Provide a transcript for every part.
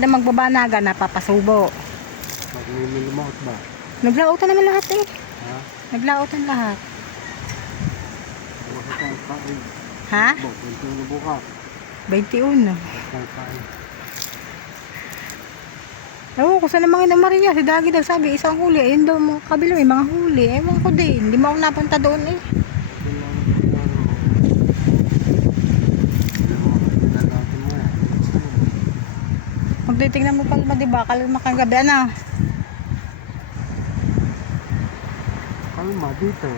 na magbabanaga, napapasubo. Maglulumaot ba? Naglautan naman lahat eh. Ha? Naglautan lahat. Bukas ang kain. Ha? Bukas ang bukas. 21. Bukas ang kain. Oo, kung saan naman ina Maria, si Dagi daw sabi, isang huli. Ayun daw mga kabila, may mga huli. Ewan ko din, hindi mo ako napunta doon eh. Magtitignan mo kalma, diba? Kalma kang gabi, ano? Kalma dito.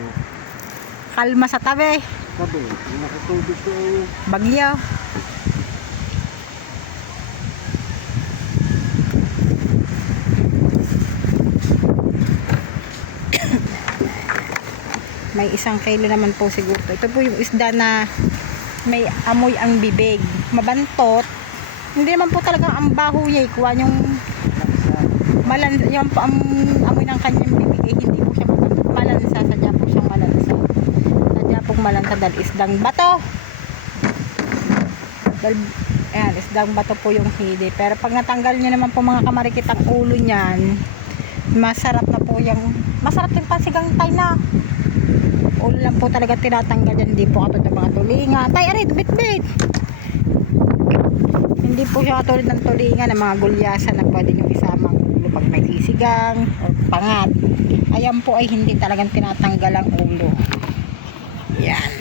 Kalma sa tabi. Sabi, nakatubig ko eh. Bagyo. May 1 kilo naman po siguro. Ito po yung isda na may amoy ang bibig. Mabantot. Hindi naman po talaga ang baho niya. Ikuha yung malansa. Yung amoy ng kanyang bibig. Eh, hindi po siya malansa. Sadya po siyang malansa. Sadya po malansa dahil isdang bato. Dahil, ayan, isdang bato po yung hidi. Pero pag natanggal niya naman po mga kamarikit ang ulo niyan, masarap na po yung, masarap yung pasigang tay na. Ulo lang po talaga tinatanggal yan, hindi po katulad ng mga tulinga. Tay, aray, bit-bit! Hindi po siya katulad ng tulinga ng mga gulyasan na pwede nyo isamang ulo pag may sisigang o pangat. Ayan po ay hindi talagang tinatanggal ang ulo. Yan.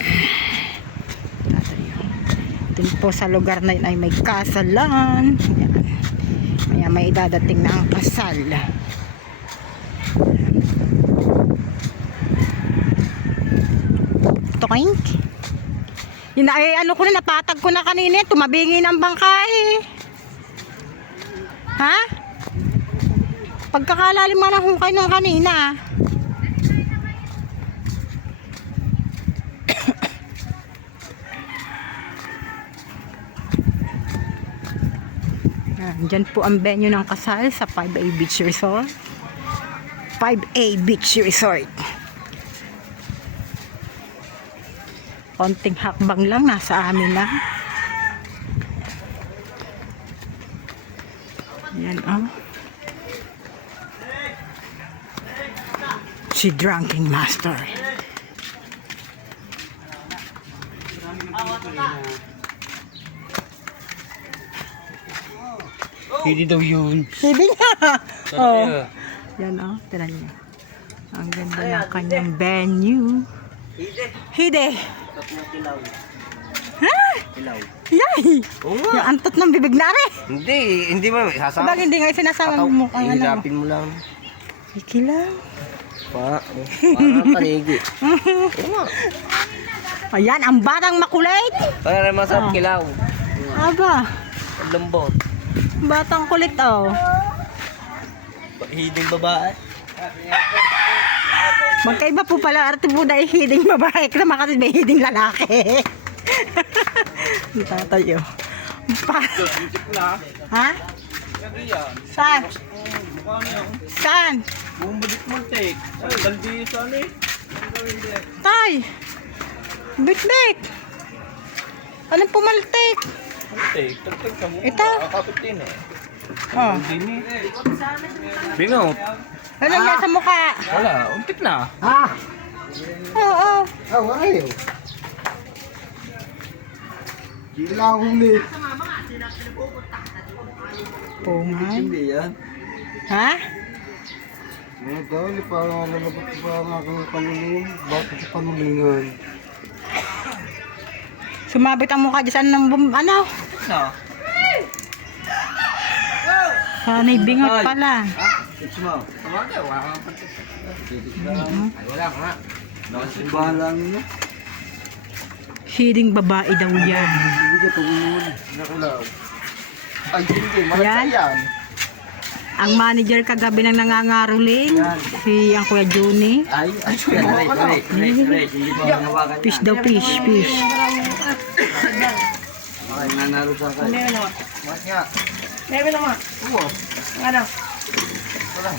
Ito po sa lugar na yun ay may kasalan. Yan. Kaya may idadating na ang kasal. Toink. Yun na, eh, ano ko na, napatag ko na kanina, tumabingi ng bangka eh. Ha? Pagkakalalim mo na hukay nung kanina. Diyan po ang venue ng kasal sa 5A Beach Resort. 5A Beach Resort. Konting hakbang lang, nasa amin na. Yan oh. Si Drunken Master. Hindi daw yun. Hindi nga. Oh. Yan oh, tira niyo. Ang ganda ng kanyang venue. Hide. Ha? Ilaw. Yay! Oo Yung nga. antot ng bibig na rin. Hindi mo sasama. Sabag hindi nga sinasama mo mukhang ano. Hirapin mo lang. Sige lang. Para parigi. Oo nga. Ayan, ang batang makulit. Para masarap kilaw. Aba, Ang lambot. batang kulit oh. Hiding babae. Magkaiba po pala arte po na hiding babae naman kasi may hiding lalaki. Ang tatayo. Ha? Saan? Saan? Bumalik mo, tek. Ay, daldi ito ano eh. Tay! Bit-bit! Anong pumaltik? Tek, tek ka mo. Ito? Kapit din eh. Oh. Hindi eh. Bingot. Ano yan sa mukha? Wala, untik na. Oo. Oh. Wala yun. Gila huli. Pungan. Hindi yan. Ha? Mga dahil, parang lalabot pa ang aking panuling. Bakit sa panulingan? Sumabit ang mukha dyan ng ano? No. Sana'y bingot pala. It's mo. Tawagay, wala kang pantik. Ay, wala ka nga. Bahala nyo. Hiding babae daw yan. Hindi ka tumunod. Nakulaw. Ay, hindi. Malasay yan. Ang manager kagabi ng nangangaruling, si ang Kuya Juni. Ay, hindi pa nawakan Fish daw, fish. Okay, nanalo sa akin. Hindi naman. Mas nga. Maybe naman. Oo. Ano? Wala.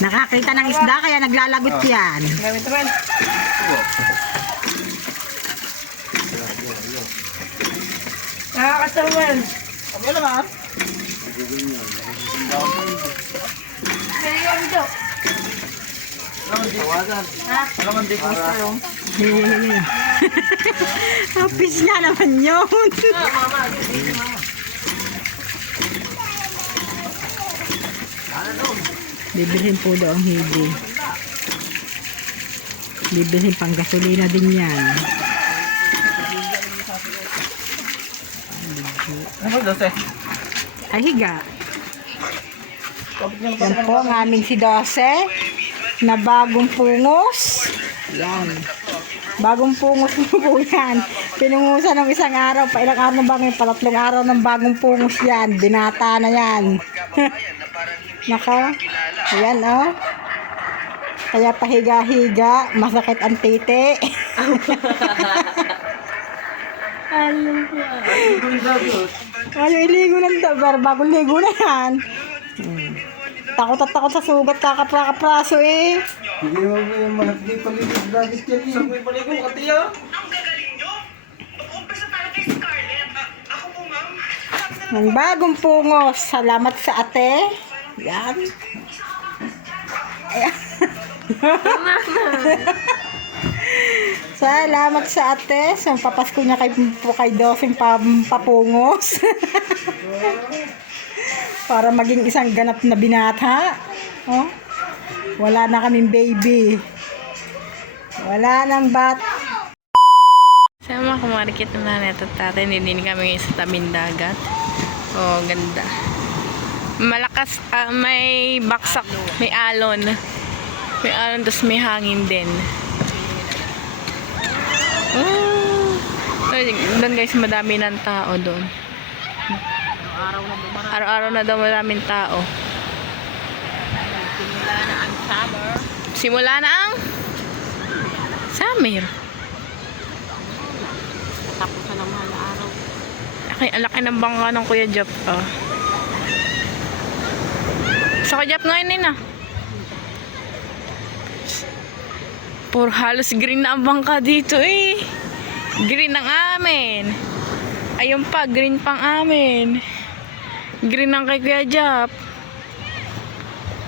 Nakakita ng isda kaya naglalagot yan. Maybe naman. Oo. Nakakasawan. Okay naman. Kapis na naman yun. Bibilhin po daw ang hidi. Bibilhin pang gasolina din yan. Ano ba, Dose? Ay, higa. Yan po ang aming si Dose na bagong pungos. Yan. Bagong pungos mo po yan. Pinungusan ng isang araw. Pa ilang araw na ba ngayon? Patatlong araw ng bagong pungos yan. Binata na yan. Naka. Ayan, oh. Kaya pahiga-higa. Masakit ang titi. Ayaw iligo ng dabar. Bagong ligo na yan. Takot at takot sa sugat. Kakapra-kapraso eh. Hindi mo yung malaki paligid bakit yan eh. May paligo ka, tiya. Ang bagong pungos. Salamat sa ate. Yan. Ayan. Salamat sa ate. Sa papasko niya kay Dosing papungos. Para maging isang ganap na binata. Oh. Wala na kaming baby. Wala nang bat. Sama ko marikit na natin at tatay. Hindi kami sa tabing dagat. Oh, ganda. Malakas, may baksak, may alon. May alon, tapos may hangin din. Doon guys, madami ng tao doon. Araw-araw na daw maraming tao. Simula na ang summer. Simula na ang summer. Tapos na ng mahal na araw. Ang laki ng bangka ng Kuya Jap. Oh. Sa Kuya Jap ngayon din ah. Puro halos green na ang bangka dito eh. Green ang amin. Ayun pa, green pang amin. Green ang kay Kuya Jap.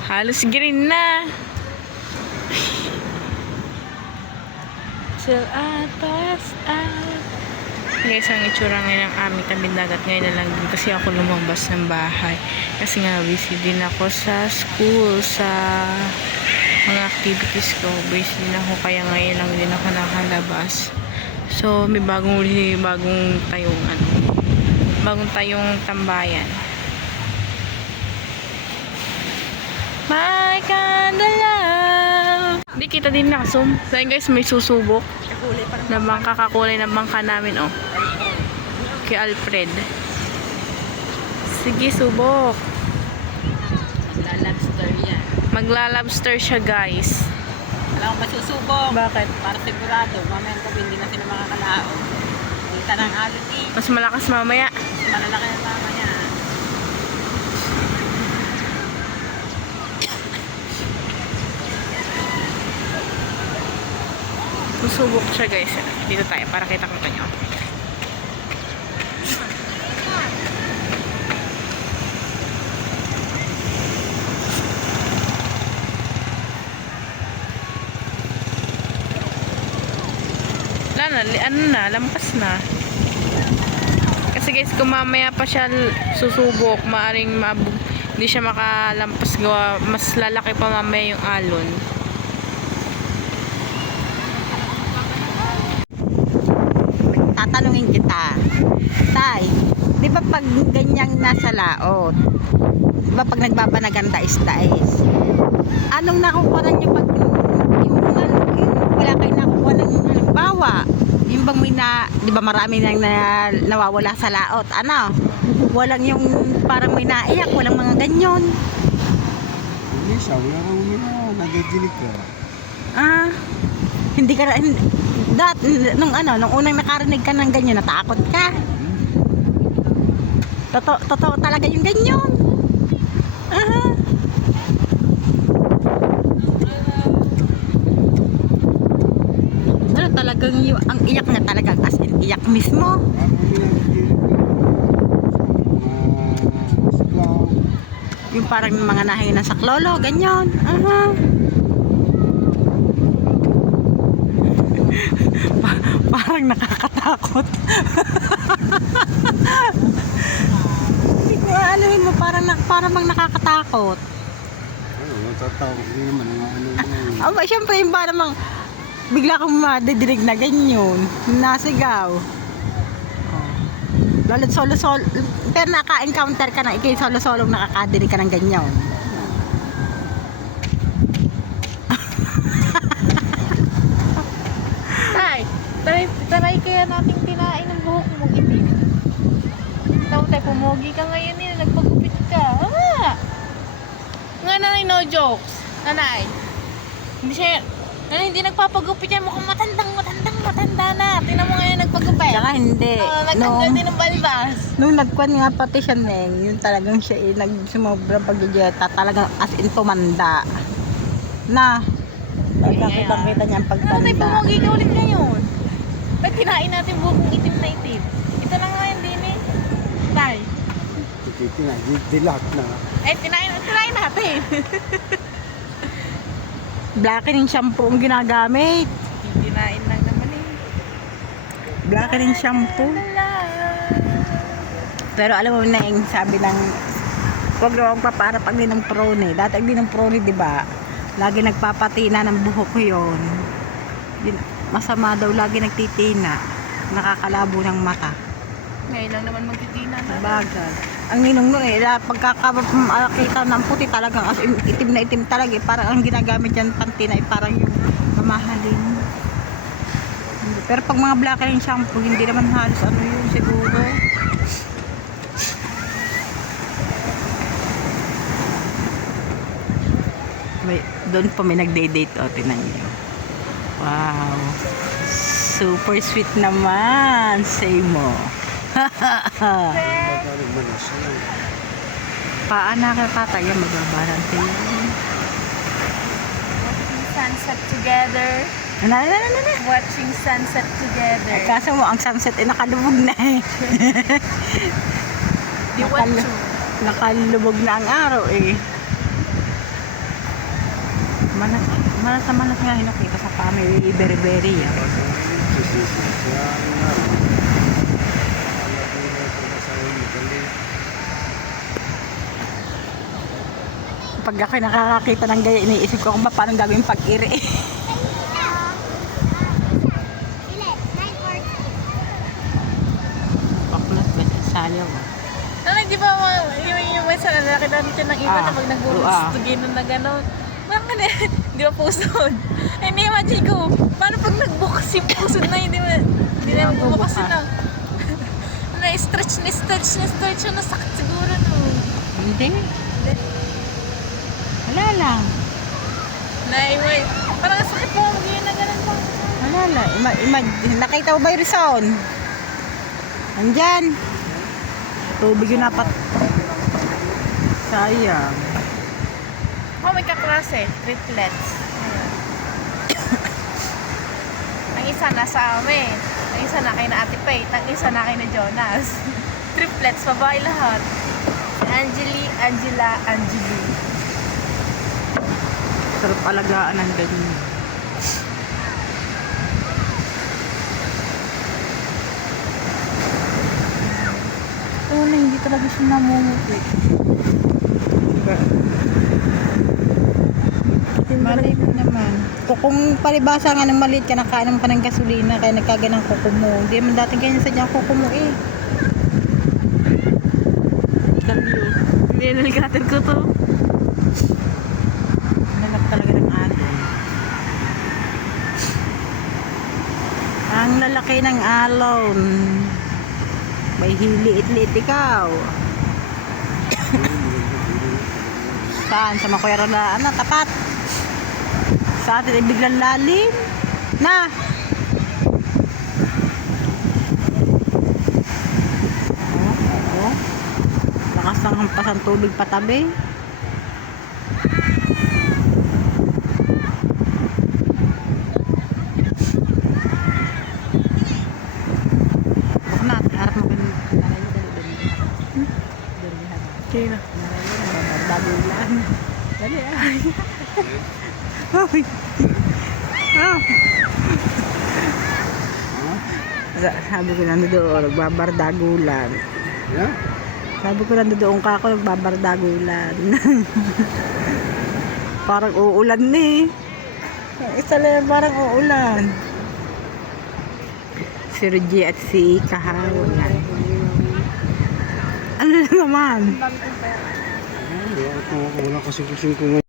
Halos green na. Till at pass out. Guys, ang itsura ngayon ng aming tabing dagat ngayon na lang din kasi ako lumabas ng bahay. Kasi nga busy din ako sa school, sa mga activities ko. Busy din ako kaya ngayon lang din ako nakalabas. So, may bagong tayong tambayan. My candela. Hindi kita din nakasum. So guys, may susubok na bangka, kakulay ng bangka namin oh. Kay Alfred. Sige, subok. Magla-lobster yan. Magla-lobster siya guys. Alam ko masusubok. Bakit? Para sigurado, mamayang gabi hindi na sila makakalao. Kita ng alon eh. Mas malakas mamaya. Malalaki ang tama niya. Susubok siya guys. Dito tayo para kita ko kanyo. Lampas na. Kasi guys, kung mamaya pa siya susubok, maaring hindi siya makalampas gawa, mas lalaki pa mamaya yung alon. Tatanungin kita, Tay, di ba pag ganyang nasa laot, di ba pag nagbabanagan dais-dais, anong nakukuha nyo pag wala kayo nakukuha ng halimbawa, yung bang may di ba marami nang nawawala sa laot, ano, walang yung parang may naiyak, walang mga ganyan. Hindi siya, wala kang umina, nagagilig ka. Hindi ka nung unang nakarinig ka ng ganyan, natakot ka. Totoo talaga yung ganyan. Ano talagang ang iyak na talaga, as in iyak mismo. Ako ginagagilig ka. Sigla, Yung parang mga nahingi ng saklolo, ganyan. Aha. Parang nakakatakot. Hindi ko anuhin mo, parang bang nakakatakot. Ano, matatawag din naman yung ano yun. Aba, syempre yung ba namang bigla kang madidinig na ganyan, nasigaw. Oh. Lalo't solo-solo, pero naka-encounter ka na, ikay solo-solo nakakadinig ka ng ganyan. Tay, try kaya nating tinain ng buhok mo itim. Ikaw tay, pumogi ka ngayon eh, nagpagupit ka. Nga nanay, no jokes. Nanay, hindi nagpapagupit yan, mukhang matanda na. Tingnan mo ngayon nagpagupit. Tsaka hindi. Nagtanggal din ng balbas. Nung nagkuhan nga pati siya, Neng, yun talagang siya nagsumobrang pagjejeta, talagang as in tumanda. Na, nakakita niya ang Tay, pagtanda. pumogi ka ulit ngayon. Tay, kinain natin buhok itim na itim. Ito na nga yun din eh. Tay. Dilat na. Tinain natin. Blackening shampoo ang ginagamit. Tinain lang naman eh. Blackening shampoo. Pero alam mo, Neng, sabi ng huwag na huwag paparap ang ninong prone. Dati ang ninong prone, di ba? Lagi nagpapatina ng buhok ko yun. Masama daw, lagi nagtitina. Nakakalabo ng mata. Ngayon lang naman magtitina na. Bagay. Ang ninong nun pagkakakita ng puti talagang as in, itim na itim talaga. Parang ang ginagamit dyan pantina ay parang yung mamahalin. Pero pag mga blackening shampoo, hindi naman halos ano yun siguro. Doon pa may nagde-date o, tinan niyo. Wow. Super sweet naman. Say mo. Paana ka tatay, magbabaran tayo. Sunset together. Na. Watching sunset together. Ay, kaso mo, ang sunset ay nakalubog na eh. Di watch. Nakalubog na ang araw eh. Manas nga hinukita sa family, very ah. Pag ako nakakakita ng gaya, iniisip ko kung paano gagawin pag-iri. Baklat ba siya? Sayaw ah. Ano, di ba yung may sa lalaki natin ng iba na pag nagbubustuginan na gano'n. Bakit di ba pusod? Hindi, imagine ko, paano pag nagbukas yung pusod na hindi na magbukas yun na. Na-stretch, na sakit siguro no. Hindi. Wala lang. Parang sakit mo, mag-iyan na gano'n pa. Wala lang. Nakita mo ba yung Rizon? Andyan. Tubig yun napat. Sayang. Oh, may kaklase, triplets. Ang isa nasa amin. Ang isa na kay na Ate Faith. Ang isa na kay na Jonas. Triplets, babae lahat. Si Angela, Angeli. Sarap alagaan ng ganyan. Oo na, hindi talaga siya namumuti. Malay mo naman. Kung palibasa nga ng maliit ka, nakainom ka ng gasolina, kaya nagkaganang kuko mo. Hindi naman dating ganyan sa dyan kuko mo eh. Kalyo. Nilalgatin ko to. Nalap talaga ng alon. Ang lalaki ng alon. May hiliit-liit ikaw. Saan? Sa Makuyarola? Ano? Tapat? Sa atin ay biglang lalim? Na! Oh. Lakas ng hampas ang tubig patabi. Baka natin, harap mo ganun. Nanay mo ganun. Sino? Bago Ay. Ah. Sabi ko lang doon, nagbabardagulan. Yeah? Sabi ko lang doon ka ako, nagbabardagulan. Parang uulan na eh. Yung isa lang parang uulan. Si Reggie at si Kahawan. Ano na naman? Wala kasi kusing ko ngayon.